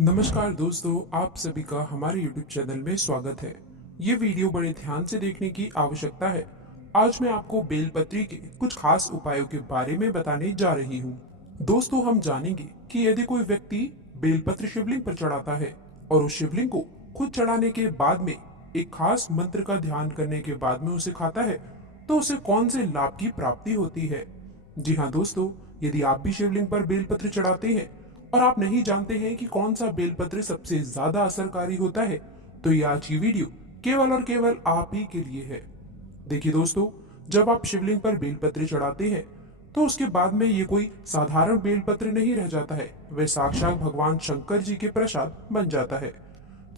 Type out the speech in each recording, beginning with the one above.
नमस्कार दोस्तों, आप सभी का हमारे YouTube चैनल में स्वागत है। ये वीडियो बड़े ध्यान से देखने की आवश्यकता है। आज मैं आपको बेलपत्री के कुछ खास उपायों के बारे में बताने जा रही हूँ। दोस्तों, हम जानेंगे कि यदि कोई व्यक्ति बेलपत्र शिवलिंग पर चढ़ाता है और उस शिवलिंग को खुद चढ़ाने के बाद में एक खास मंत्र का ध्यान करने के बाद में उसे खाता है, तो उसे कौन से लाभ की प्राप्ति होती है। जी हाँ दोस्तों, यदि आप भी शिवलिंग पर बेलपत्र चढ़ाते हैं और आप नहीं जानते हैं कि कौन सा बेलपत्र सबसे ज्यादा असरकारी होता है, तो ये आज की वीडियो केवल और केवल आप ही के लिए है। देखिए दोस्तों, जब आप शिवलिंग पर बेलपत्र चढ़ाते हैं तो उसके बाद में ये कोई साधारण बेलपत्र नहीं रह जाता है, वह साक्षात भगवान शंकर जी के प्रसाद बन जाता है।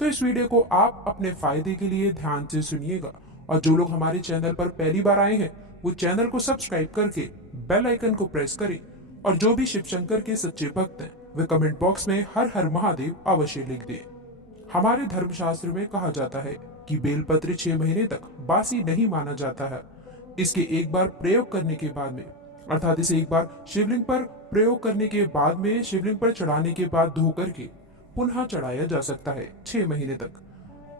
तो इस वीडियो को आप अपने फायदे के लिए ध्यान से सुनिएगा, और जो लोग हमारे चैनल पर पहली बार आए हैं वो चैनल को सब्सक्राइब करके बेल आइकन को प्रेस करें, और जो भी शिव शंकर के सच्चे भक्त हैं वे कमेंट बॉक्स में हर हर महादेव अवश्य लिख दें। हमारे धर्मशास्त्र में कहा जाता है कि बेलपत्र 6 महीने तक बासी नहीं माना जाता है। इसके एक बार प्रयोग करने के बाद में, अर्थात इसे एक बार शिवलिंग पर प्रयोग करने के बाद में शिवलिंग पर चढ़ाने के बाद धो करके पुनः चढ़ाया जा सकता है 6 महीने तक।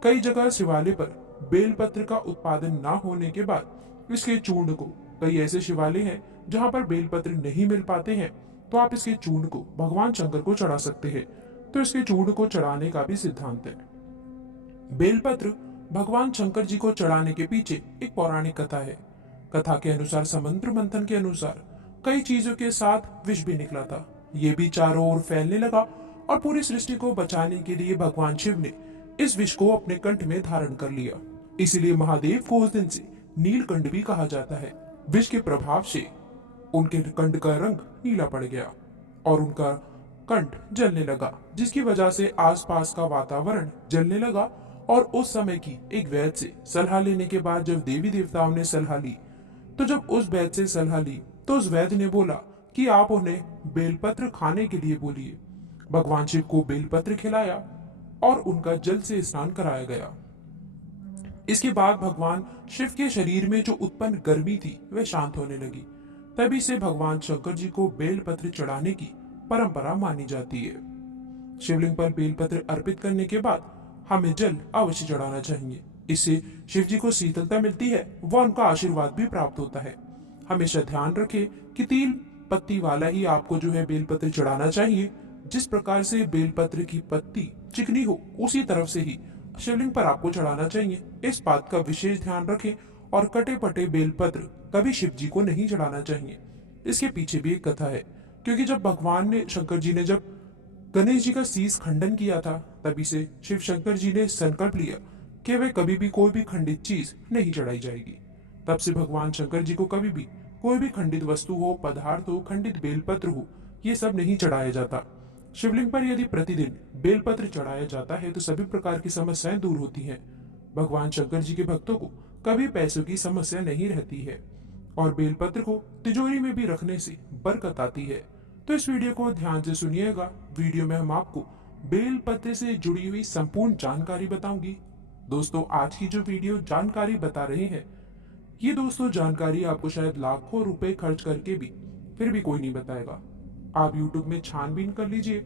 कई जगह शिवालय पर बेलपत्र का उत्पादन न होने के बाद इसके चूर्ण को, कई ऐसे शिवालय हैं जहां पर बेलपत्र नहीं मिल पाते हैं, तो आप इसके चूर्ण को भगवान शंकर को चढ़ा सकते हैं। तो इसके चूर्ण को चढ़ाने का भी सिद्धांत है। बेलपत्र भगवान शंकर जी को चढ़ाने के पीछे एक पौराणिक कथा है। कथा के अनुसार समुद्र मंथन के अनुसार कई चीजों के साथ विष भी निकला था। ये भी चारों ओर फैलने लगा और पूरी सृष्टि को बचाने के लिए भगवान शिव ने इस विष को अपने कंठ में धारण कर लिया। इसलिए महादेव को उस दिन से नीलकंठ भी कहा जाता है। विष के प्रभाव से उनके कंठ का रंग नीला पड़ गया और उनका कंठ जलने लगा, जिसकी वजह से आसपास का वातावरण जलने लगा। और उस समय की एक वैद्य से सलाह लेने के बाद जब देवी देवताओं ने सलाह ली, तो जब उस वैद्य से सलाह ली तो उस वैद्य ने बोला कि आप उन्हें बेलपत्र खाने के लिए बोलिए। भगवान शिव को बेलपत्र खिलाया और उनका जल से स्नान कराया गया। इसके बाद भगवान शिव के शरीर में जो उत्पन्न गर्मी थी वह शांत होने लगी। तभी से भगवान शंकर जी को बेलपत्र चढ़ाने की परंपरा मानी जाती है। शिवलिंग पर बेलपत्र अर्पित करने के बाद हमें जल अवश्य चढ़ाना चाहिए। इससे शिव जी को शीतलता मिलती है, वह उनका आशीर्वाद भी प्राप्त होता है। हमेशा ध्यान रखें कि 3 पत्ती वाला ही आपको जो है बेलपत्र चढ़ाना चाहिए। जिस प्रकार से बेलपत्र की पत्ती चिकनी हो उसी तरफ से ही शिवलिंग पर आपको चढ़ाना चाहिए। इस बात का विशेष ध्यान रखें, और कटे पटे बेलपत्र कभी शिव जी को नहीं चढ़ाना चाहिए। इसके पीछे भी एक कथा है, क्योंकि जब भगवान ने शंकर जी ने जब गणेश जी का शीश खंडन किया था, तभी से शिव शंकर जी ने संकल्प लिया कि वे कभी भी कोई भी खंडित चीज नहीं चढ़ाई जाएगी। तब से भगवान शंकर जी को कभी भी कोई भी खंडित वस्तु हो, पदार्थ हो, खंडित बेलपत्र हो, ये सब नहीं चढ़ाया जाता। शिवलिंग पर यदि प्रतिदिन बेलपत्र चढ़ाया जाता है तो सभी प्रकार की समस्याएं दूर होती हैं। भगवान शंकर जी के भक्तों को कभी पैसों की समस्या नहीं रहती है, और बेलपत्र को तिजोरी में भी रखने से बरकत आती है। तो इस वीडियो को ध्यान से सुनिएगा। वीडियो में हम आपको बेलपत्र से जुड़ी हुई संपूर्ण जानकारी बताऊंगी। दोस्तों, आज की जो वीडियो जानकारी बता रहे हैं, ये दोस्तों जानकारी आपको शायद लाखों रुपए खर्च करके भी फिर भी कोई नहीं बताएगा। आप YouTube में छानबीन कर लीजिए,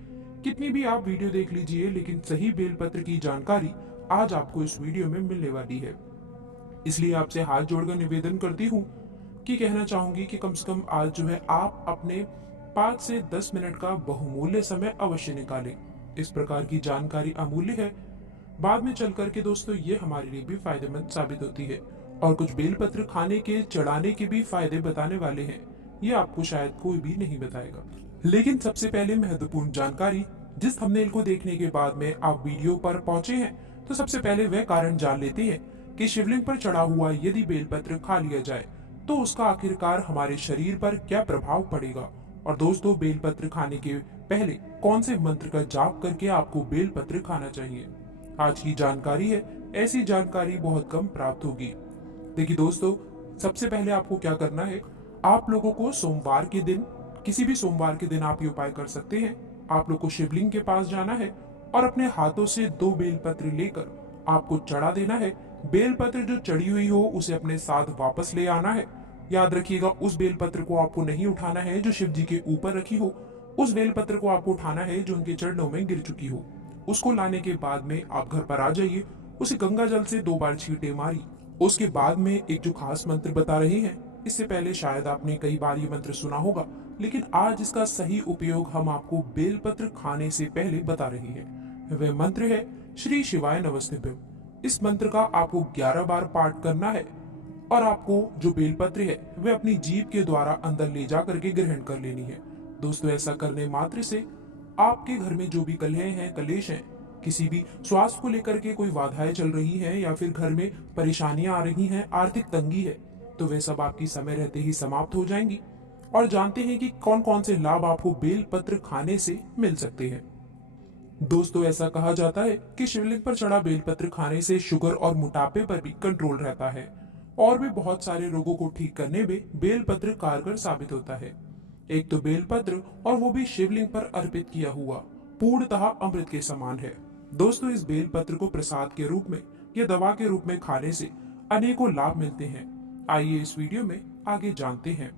कितनी भी आप वीडियो देख लीजिए, लेकिन सही बेलपत्र की जानकारी आज आपको इस वीडियो में मिलने वाली है। इसलिए आपसे हाथ जोड़कर निवेदन करती हूँ कि कहना चाहूंगी कि कम से कम आज जो है आप अपने 5 से 10 मिनट का बहुमूल्य समय अवश्य निकालें। इस प्रकार की जानकारी अमूल्य है, बाद में चल करके दोस्तों ये हमारे लिए भी फायदेमंद साबित होती है। और कुछ बेलपत्र खाने के, चढ़ाने के भी फायदे बताने वाले हैं, ये आपको शायद कोई भी नहीं बताएगा। लेकिन सबसे पहले महत्वपूर्ण जानकारी, जिस थंबनेल को देखने के बाद में आप वीडियो पर पहुंचे हैं, तो सबसे पहले वह कारण जान लेते हैं कि शिवलिंग पर चढ़ा हुआ यदि बेलपत्र खा लिया जाए तो उसका आखिरकार हमारे शरीर पर क्या प्रभाव पड़ेगा। और दोस्तों, बेलपत्र खाने के पहले कौन से मंत्र का जाप करके आपको बेलपत्र खाना चाहिए, आज की जानकारी है। ऐसी जानकारी बहुत कम प्राप्त होगी। देखिए दोस्तों, सबसे पहले आपको क्या करना है, आप लोगों को सोमवार के दिन, किसी भी सोमवार के दिन आप ये उपाय कर सकते हैं। आप लोग को शिवलिंग के पास जाना है और अपने हाथों से 2 बेलपत्र लेकर आपको चढ़ा देना है। बेलपत्र जो चढ़ी हुई हो उसे अपने साथ वापस ले आना है। याद रखिएगा, उस बेलपत्र को आपको नहीं उठाना है जो शिव जी के ऊपर रखी हो, उस बेलपत्र को आपको उठाना है जो उनके चरणों में गिर चुकी हो। उसको लाने के बाद में आप घर पर आ जाइए, उसे गंगा जल से 2 बार छींटे मारी। उसके बाद में एक जो खास मंत्र बता रहे हैं, इससे पहले शायद आपने कई बार ये मंत्र सुना होगा, लेकिन आज इसका सही उपयोग हम आपको बेलपत्र खाने से पहले बता रहे हैं। वह मंत्र है श्री शिवाय नमस्तुभ्यम। इस मंत्र का आपको 11 बार पाठ करना है और आपको जो बेलपत्र है वह अपनी जीभ के द्वारा अंदर ले जा करके ग्रहण कर लेनी है। दोस्तों, ऐसा करने मात्र से आपके घर में जो भी कलह हैं, कलेश हैं, किसी भी स्वास्थ्य को लेकर के कोई बाधाएं चल रही हैं या फिर घर में परेशानियां आ रही हैं, आर्थिक तंगी है, तो वे सब आपकी समय रहते ही समाप्त हो जाएंगी। और जानते हैं कि कौन कौन से लाभ आपको बेलपत्र खाने से मिल सकते हैं। दोस्तों, ऐसा कहा जाता है कि शिवलिंग पर चढ़ा बेलपत्र खाने से शुगर और मोटापे पर भी कंट्रोल रहता है और भी बहुत सारे रोगों को ठीक करने में बेलपत्र कारगर साबित होता है। एक तो बेलपत्र, और वो भी शिवलिंग पर अर्पित किया हुआ, पूर्णतः अमृत के समान है। दोस्तों, इस बेलपत्र को प्रसाद के रूप में या दवा के रूप में खाने से अनेकों लाभ मिलते हैं। आइए इस वीडियो में आगे जानते हैं।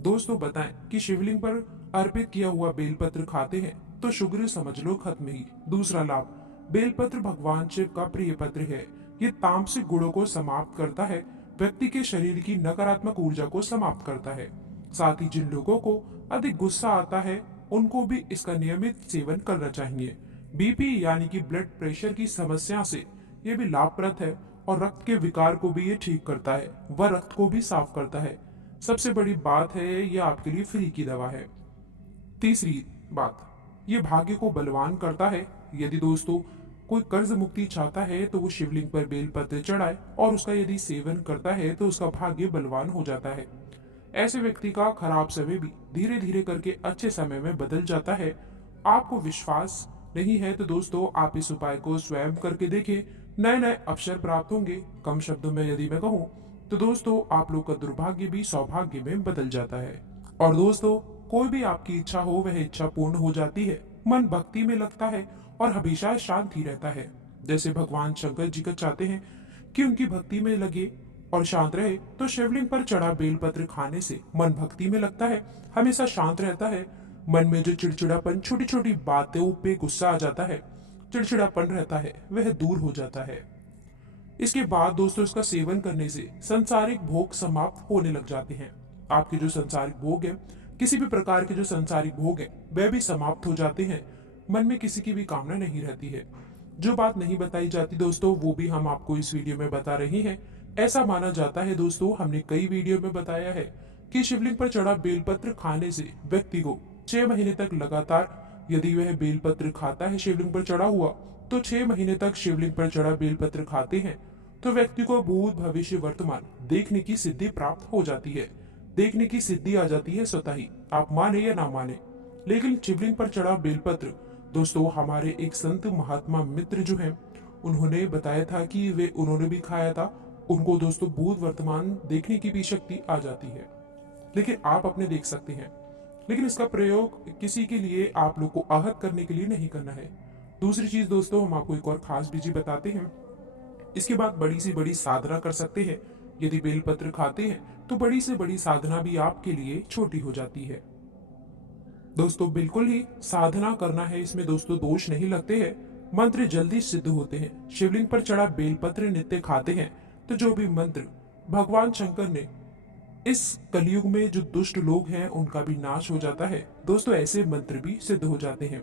दोस्तों, बताएं कि शिवलिंग पर अर्पित किया हुआ बेलपत्र खाते हैं तो शुगर समझ लो खत्म ही। दूसरा लाभ, बेलपत्र भगवान शिव का प्रिय पत्र है। ये तामसिक गुणों को समाप्त करता है, व्यक्ति के शरीर की नकारात्मक ऊर्जा को समाप्त करता है। साथ ही जिन लोगों को अधिक गुस्सा आता है उनको भी इसका नियमित सेवन करना चाहिए। बीपी यानी कि ब्लड प्रेशर की समस्या से ये भी लाभप्रद है और रक्त के विकार को भी ये ठीक करता है, व रक्त को भी साफ करता है। सबसे बड़ी बात है, ये आपके लिए फ्री की दवा है। तीसरी बात, ये भाग्य को बलवान करता है। यदि दोस्तों कोई कर्ज मुक्ति चाहता है तो वो शिवलिंग पर बेलपत्र चढ़ाए और उसका यदि सेवन करता है तो उसका भाग्य बलवान हो जाता है। ऐसे व्यक्ति का खराब समय भी धीरे धीरे करके अच्छे समय में बदल जाता है। आपको विश्वास नहीं है तो दोस्तों आप इस उपाय को स्वयं करके देखें, नए नए अवसर प्राप्त होंगे। कम शब्दों में यदि मैं कहूँ तो दोस्तों आप लोग का दुर्भाग्य भी सौभाग्य में बदल जाता है। और दोस्तों, कोई भी आपकी इच्छा हो वह इच्छा पूर्ण हो जाती है, मन भक्ति में लगता है और हमेशा शांत ही रहता है। जैसे भगवान शंकर जी का चाहते हैं कि उनकी भक्ति में लगे और शांत रहे, तो शिवलिंग पर चढ़ा बेलपत्र खाने से मन भक्ति में लगता है, हमेशा शांत रहता है। मन में जो चिड़चिड़ापन, छोटी छोटी बातों पे गुस्सा आ जाता है, चिड़चिड़ापन रहता है, वह दूर हो जाता है। इसके बाद दोस्तों इसका सेवन करने से संसारिक भोग समाप्त होने लग जाते हैं। आपके जो संसारिक भोग है, किसी भी प्रकार के जो संसारिक भोग है, वह भी समाप्त हो जाते हैं। मन में किसी की भी कामना नहीं रहती है। जो बात नहीं बताई जाती दोस्तों, वो भी हम आपको इस वीडियो में बता रहे हैं। ऐसा माना जाता है दोस्तों, हमने कई वीडियो में बताया है कि शिवलिंग पर चढ़ा बेलपत्र खाने से व्यक्ति को 6 महीने तक लगातार, यदि वह बेलपत्र खाता है शिवलिंग पर चढ़ा हुआ, तो 6 महीने तक शिवलिंग पर चढ़ा बेलपत्र खाते हैं तो व्यक्ति को भूत भविष्य वर्तमान देखने की सिद्धि प्राप्त हो जाती है। देखने की सिद्धि आ जाती है स्वतः ही, आप माने या ना माने। लेकिन शिवलिंग पर चढ़ा बेलपत्र दोस्तों, हमारे एक संत महात्मा मित्र जो हैं, उन्होंने बताया था कि वे उन्होंने भी खाया था, उनको दोस्तों भूत वर्तमान देखने की भी शक्ति आ जाती है। लेकिन आप अपने देख सकते हैं, लेकिन इसका प्रयोग किसी के लिए आप लोग को आहत करने के लिए नहीं करना है। दूसरी चीज दोस्तों, हम आपको एक और खास विधि बताते हैं। इसके बाद बड़ी से बड़ी साधना कर सकते हैं। यदि बेलपत्र खाते हैं तो बड़ी से बड़ी साधना भी आपके लिए छोटी हो जाती है। दोस्तों बिल्कुल ही साधना करना है, इसमें दोस्तों दोष नहीं लगते हैं, मंत्र जल्दी सिद्ध होते हैं। शिवलिंग पर चढ़ा बेलपत्र नित्य खाते हैं तो जो भी मंत्र भगवान शंकर ने इस कलयुग में जो दुष्ट लोग हैं उनका भी नाश हो जाता है। दोस्तों ऐसे मंत्र भी सिद्ध हो जाते हैं।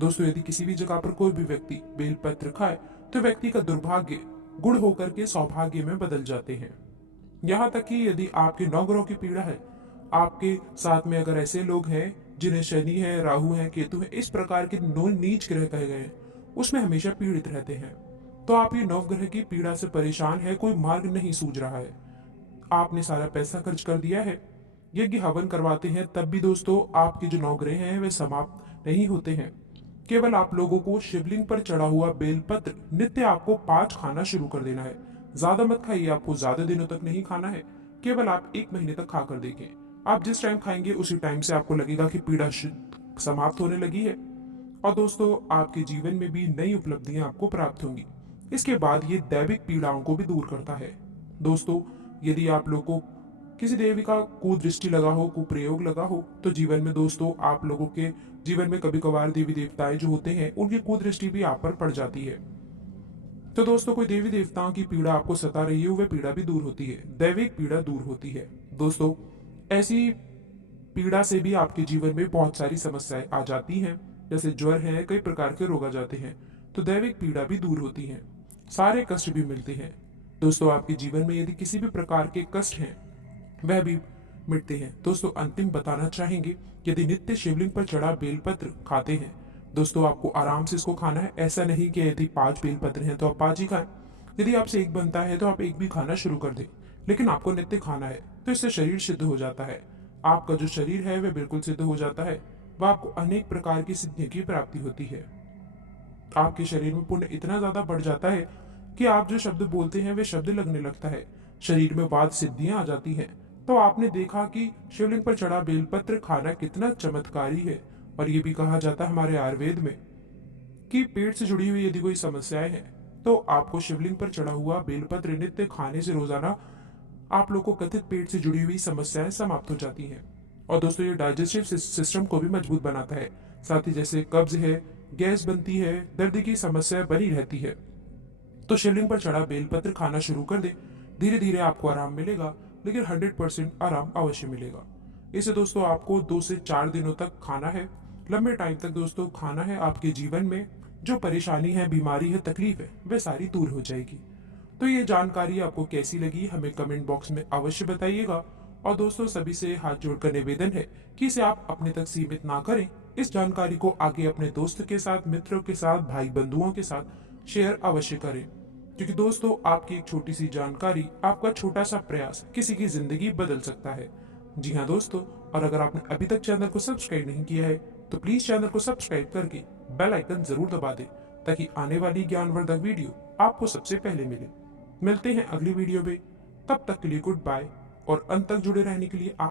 दोस्तों यदि किसी भी जगह पर कोई भी व्यक्ति बेलपत्र खाए तो व्यक्ति का दुर्भाग्य गुण होकर के सौभाग्य में बदल जाते हैं। यहाँ तक कि यदि आपके 9 ग्रहों की पीड़ा है, आपके साथ में अगर ऐसे लोग हैं जिन्हें शनि है, राहु है, केतु है, इस प्रकार के 9 नीच ग्रह कहे गए हैं, उसमें हमेशा पीड़ित रहते हैं, तो आप ये 9 ग्रह की पीड़ा से परेशान है, कोई मार्ग नहीं सूझ रहा है, आपने सारा पैसा खर्च कर दिया है, यज्ञ हवन करवाते हैं, तब भी दोस्तों आपके जो 9 ग्रह हैं वे समाप्त नहीं होते हैं। केवल आप लोगों को शिवलिंग पर चढ़ा हुआ बेलपत्र नित्य आपको 5 खाना शुरू कर देना है। ज्यादा मत खाइए, आपको ज्यादा दिनों तक नहीं खाना है, केवल आप 1 महीने तक खाकर देखें। आप जिस टाइम खाएंगे उसी टाइम से आपको लगेगा कि पीड़ा समाप्त होने लगी है और दोस्तों आपके जीवन में भी नई उपलब्धियां आपको प्राप्त होंगी। इसके बाद ये दैविक पीड़ाओं को भी दूर करता है। दोस्तों यदि आप लोग को किसी देवी का कुदृष्टि लगा हो, कुप्रयोग लगा हो, तो जीवन में दोस्तों आप लोगों के जीवन में कभी कभार देवी देवताएं जो होते हैं उनकी कुदृष्टि भी आप पर पड़ जाती है। तो दोस्तों कोई देवी देवताओं की पीड़ा आपको सता रही है, वह पीड़ा भी दूर होती है, दैविक पीड़ा दूर होती है। दोस्तों ऐसी पीड़ा से भी आपके जीवन में बहुत सारी समस्याएं आ जाती हैं, जैसे ज्वर है, कई प्रकार के रोग आ जाते हैं, तो दैविक पीड़ा भी दूर होती है, सारे कष्ट भी मिलते हैं। दोस्तों आपके जीवन में यदि किसी भी प्रकार के कष्ट हैं वह भी मिटते हैं। दोस्तों अंतिम बताना चाहेंगे, यदि नित्य शिवलिंग पर चढ़ा बेलपत्र खाते हैं, दोस्तों आपको आराम से इसको खाना है। ऐसा नहीं कि यदि 5 बेलपत्र हैं तो आप 5 ही खाएं। यदि आपसे एक बनता है तो आप एक भी खाना शुरू कर दें, लेकिन आपको नित्य खाना है, तो इससे शरीर सिद्ध हो जाता है। आपका जो शरीर है वह बिल्कुल सिद्ध हो जाता है, वह आपको अनेक प्रकार की सिद्धियों की प्राप्ति होती है। आपके शरीर में पुण्य इतना ज्यादा बढ़ जाता है कि आप जो शब्द बोलते हैं वे शब्द लगने लगता है, शरीर में वाद सिद्धियां आ जाती हैं। तो आपने देखा कि शिवलिंग पर चढ़ा बेलपत्र खाना कितना चमत्कारी है। और ये भी कहा जाता है हमारे आयुर्वेद में कि पेट से जुड़ी हुई यदि कोई समस्याएं हैं तो आपको शिवलिंग पर चढ़ा हुआ बेलपत्र नित्य खाने से रोजाना आप लोग को कथित पेट से जुड़ी हुई समस्याएं समाप्त हो जाती हैं। और दोस्तों ये डाइजेस्टिव सिस्टम को भी मजबूत बनाता है, साथ ही जैसे कब्ज है, गैस बनती है, दर्द की समस्या बनी रहती है, तो शिवलिंग पर चढ़ा बेलपत्र खाना शुरू कर दे। धीरे धीरे आपको आराम मिलेगा, लेकिन 100% आराम अवश्य मिलेगा। इसे दोस्तों आपको 2 से 4 दिनों तक खाना है, लंबे टाइम तक दोस्तों खाना है। आपके जीवन में जो परेशानी है, बीमारी है, तकलीफ है, वह सारी दूर हो जाएगी। तो ये जानकारी आपको कैसी लगी हमें कमेंट बॉक्स में अवश्य बताइएगा। और दोस्तों सभी से हाथ जोड़कर निवेदन है कि इसे आप अपने तक सीमित ना करें, इस जानकारी को आगे अपने दोस्त के साथ, मित्रों के साथ, भाई बंधुओं के साथ शेयर अवश्य करें, क्योंकि दोस्तों आपकी एक छोटी सी जानकारी, आपका छोटा सा प्रयास किसी की जिंदगी बदल सकता है। जी हाँ दोस्तों, और अगर आपने अभी तक चैनल को सब्सक्राइब नहीं किया है तो प्लीज चैनल को सब्सक्राइब करके बेल आइकन जरूर दबा दें, ताकि आने वाली ज्ञानवर्धक वीडियो आपको सबसे पहले मिले। मिलते हैं अगली वीडियो में, तब तक के लिए गुड बाय। और अंत तक जुड़े रहने के लिए